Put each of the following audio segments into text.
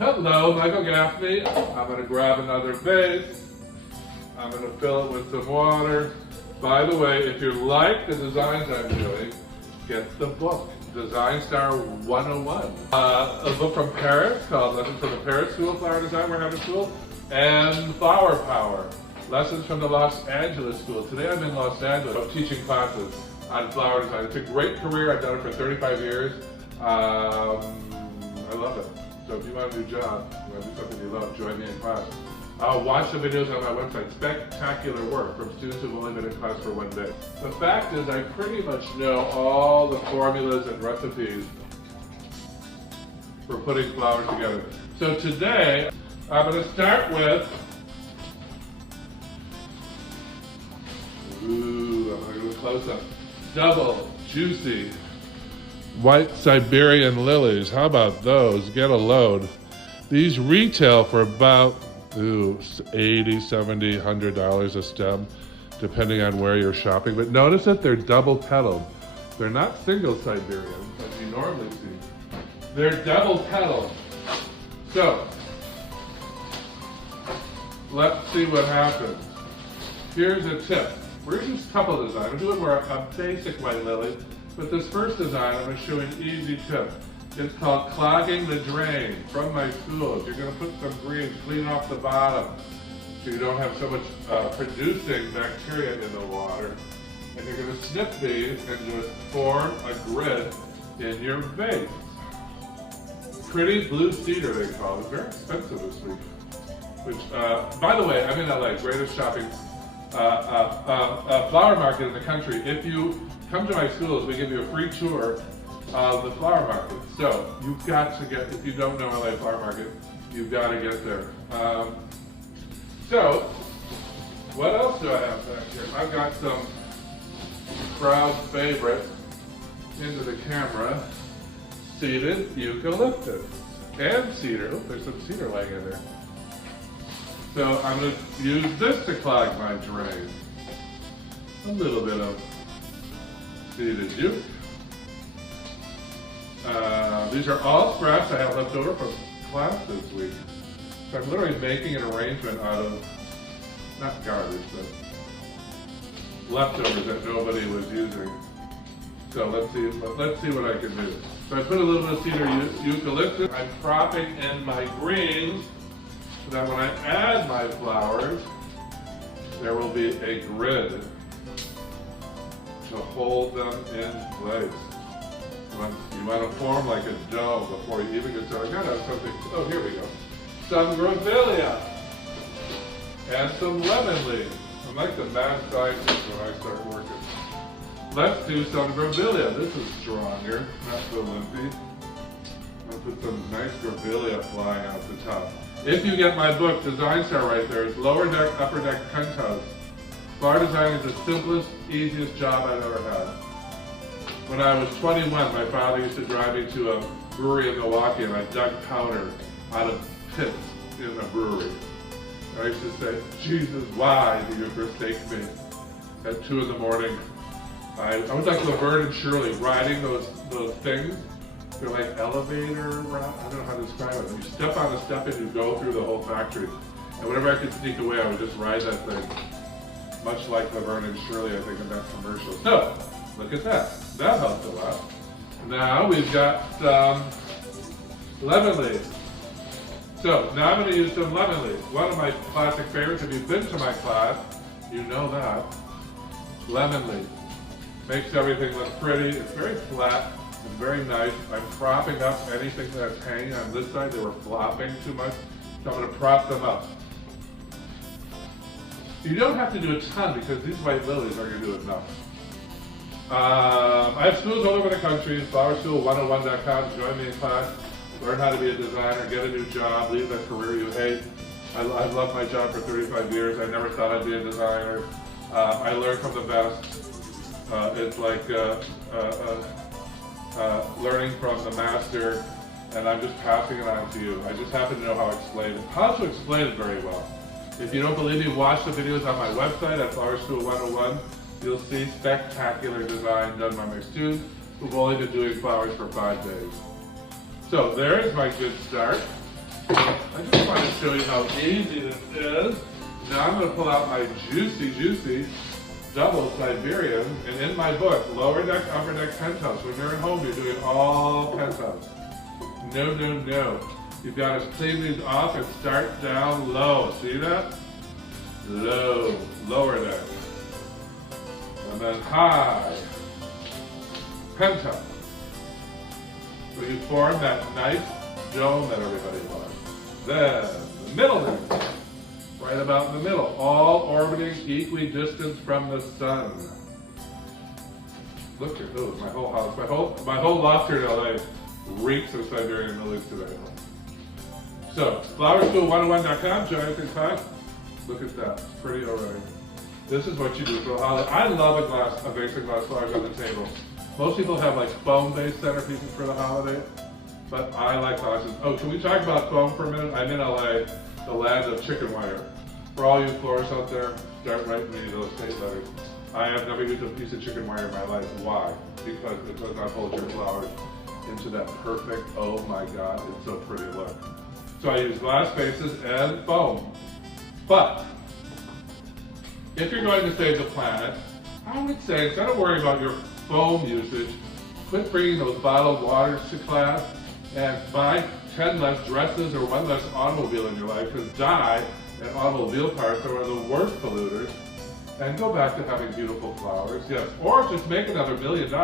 Hello, Michael Gaffney. I'm going to grab another vase. I'm going to fill it with some water. By the way, if you like the designs I'm doing, get the book, Design Star 101. A book from Paris called Lessons from the Paris School of Flower Design we're having school, and Flower Power, Lessons from the Los Angeles School. Today I'm in Los Angeles teaching classes on flower design. It's a great career. I've done it for 35 years. I love it. So if you want a new job, you want to do something you love, join me in class. Watch the videos on my website. Spectacular work from students who've only been in class for one day. The fact is, I pretty much know all the formulas and recipes for putting flowers together. So today, I'm going to start with, I'm going to do a close-up, double juicy white Siberian lilies. How about those? Get a load. These retail for about $80, $70, $100 a stem, depending on where you're shopping. But notice that they're double petaled. They're not single Siberian, as you normally see. They're double petaled. So, let's see what happens. Here's a tip. We're using a couple designs. We're doing a basic white lily. But this first design, I'm going to show you an easy tip. It's called clogging the drain from my schools. You're going to put some greens, clean off the bottom so you don't have so much producing bacteria in the water. And you're going to snip these and just form a grid in your vase. Pretty blue cedar, they call it. It's very expensive this week. Which, by the way, I'm in LA, greatest shopping flower market in the country. If you come to my schools, we give you a free tour of the flower market. So you've got to get, if you don't know LA Flower Market, you've got to get there. So what else do I have back here? I've got some crowd favorite into the camera, seeded eucalyptus and cedar. Oh, there's some cedar laying in there. So I'm going to use this to clog my drain. A little bit of seeded euc. These are all scraps I have left over from class this week. So I'm literally making an arrangement out of, not garbage, but leftovers that nobody was using. So let's see what I can do. So I put a little bit of cedar eucalyptus. I'm propping in my greens so that when I add my flowers, there will be a grid to hold them in place. You want to form like a dome before you even get started. I gotta have something. Oh, here we go. Some grevillea and some lemon leaves. I'm like the mad scientist when I start working. Let's do some grevillea. This is stronger, not so limpy. I'll put some nice grevillea flying out the top. If you get my book, Design Star, right there, it's lower deck, upper deck penthouse. Flower design is the simplest, easiest job I've ever had. When I was 21, my father used to drive me to a brewery in Milwaukee, and I dug powder out of pits in a brewery. And I used to say, Jesus, why do you forsake me? At 2 in the morning, I was like Laverne and Shirley, riding those things. They're like elevator, I don't know how to describe it. You step on a step and you go through the whole factory. And whenever I could sneak away, I would just ride that thing. Much like Laverne and Shirley, I think, in that commercial. So, look at that. That helped a lot. Now we've got some lemon leaves. So now I'm going to use some lemon leaves. One of my classic favorites, if you've been to my class, you know that. Lemon leaf. Makes everything look pretty. It's very flat and very nice. I'm propping up anything that's hanging on this side. They were flopping too much. So I'm going to prop them up. You don't have to do a ton because these white lilies are going to do enough. I have schools all over the country. Flowerschool101.com. Join me in class. Learn how to be a designer. Get a new job. Leave that career you hate. I've loved my job for 35 years. I never thought I'd be a designer. I learn from the best. It's like learning from the master, and I'm just passing it on to you. I just happen to know how to explain it very well. If you don't believe me, watch the videos on my website at Flowerschool 101. You'll see spectacular design done by my students who've only been doing flowers for 5 days. So there's my good start. I just want to show you how easy this is. Now I'm going to pull out my juicy double Siberian, and in my book, lower deck, upper deck, penthouse. When you're at home, you're doing all penthouse. No. You've got to clean these off and start down low. See that? Low, lower deck. And then high, penthouse. So you form that nice dome that everybody wants. Then the middle deck. Right about in the middle, all orbiting equidistant from the sun. Look at those, my whole house, my whole loft here in LA reeks of Siberian lilies today. So, flowerschool101.com, join us in class. Look at that, it's pretty already. This is what you do for the holiday. I love a basic glass flowers on the table. Most people have like foam-based centerpieces for the holiday, but I like glasses. Oh, can we talk about foam for a minute? I'm in LA. The land of chicken wire. For all you florists out there, start writing me those state letters. I have never used a piece of chicken wire in my life. Why? Because it does not hold your flowers into that perfect, oh my God, it's so pretty look. So I use glass bases and foam. But if you're going to save the planet, I would say instead of worrying about your foam usage, quit bringing those bottled waters to class and buy 10 less dresses or 1 less automobile in your life, because dye and automobile parts are one of the worst polluters, and go back to having beautiful flowers, yes. Or just make another $1 million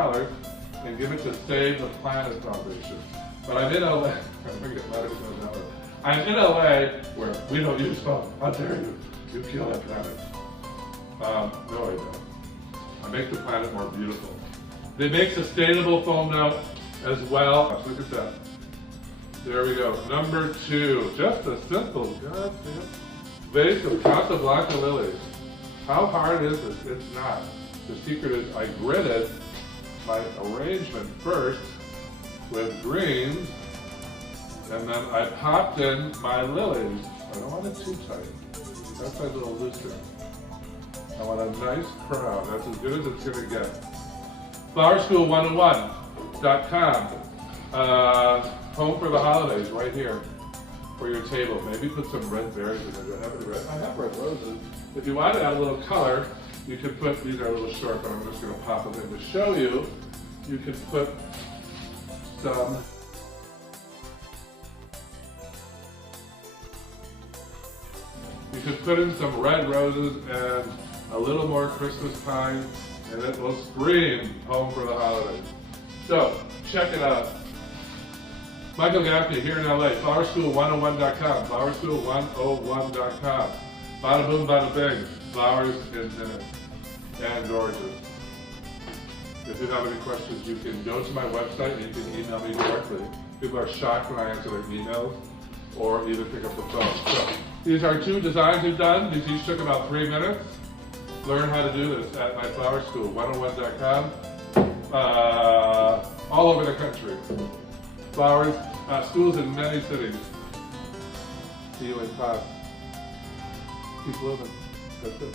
and give it to Save the Planet Foundation. But I'm in LA, I'm in LA where we don't use foam. How dare you? You kill that planet. No, I don't. I make the planet more beautiful. They make sustainable foam now as well. Look at that. There we go. Number 2, just a simple, goddamn vase of Casablanca lilies. How hard is this? It's not. The secret is I gridded my arrangement first with greens, and then I popped in my lilies. I don't want it too tight. That's a little looser. I want a nice crown. That's as good as it's going to get. Flowerschool101.com. Home for the holidays, right here for your table. Maybe put some red berries in there. Do I have any red? I have red roses. If you want to add a little color, you could put, these are a little short, but I'm just going to pop them in to show you. You could put some in some red roses and a little more Christmas pine, and it will scream home for the holidays. So, check it out. Michael Gaffney here in LA, flowerschool101.com, flowerschool101.com. Bada boom, bada bing, flowers in minutes, and gorgeous. If you have any questions, you can go to my website and you can email me directly. People are shocked when I answer their emails, or either pick up the phone. So, these are 2 designs we've done. These each took about 3 minutes. Learn how to do this at my flowerschool101.com, all over the country. Flowers, schools in many cities. See you in class. Keep living. That's it.